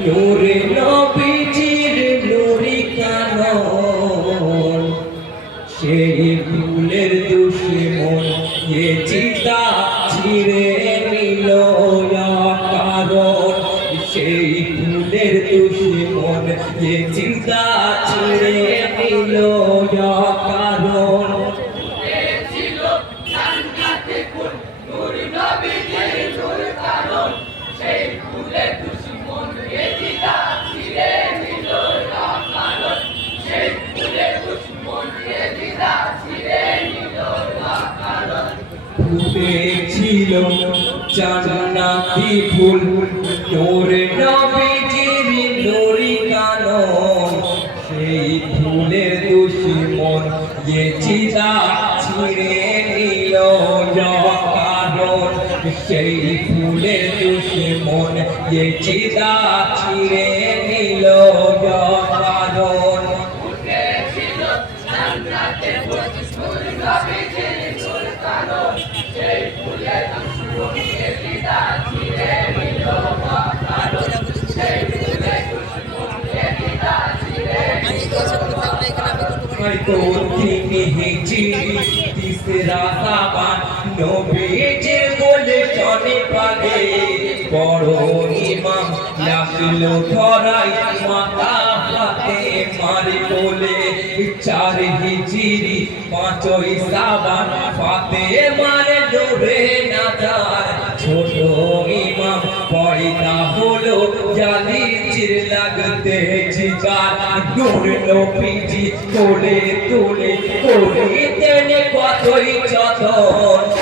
নূরে নবীজির নুরি কানন। সেই ফুলের দুশ্মন এ চিতা ছিঁড়ে নিল কারণ। সেই ফুলের দুশ্মন এ চিতা ছিঁড়ে নিল কারণ। ফুটেছিল জান্নাতি ফুল। তোরে নবীজির নুরি কানন, সেই ফুলের দুশ্মন যে চিতা ছিঁড়ে নিল কারণ সেই ফুলের দুশ্মন যে চিতা ছিঁড়ে নিল কারণ সাবান নবীজি বলে শনি পাগে বড় ইমাম লাগল ধরাই মাথা হাতে মারি বলে চার হিজিরি পাঁচই সাবান ফাতে মারে পয়দা হলো জানি চির লাগতে জিগার নূর নবীজি তোলে তোলে করে তেনে কতই যতন।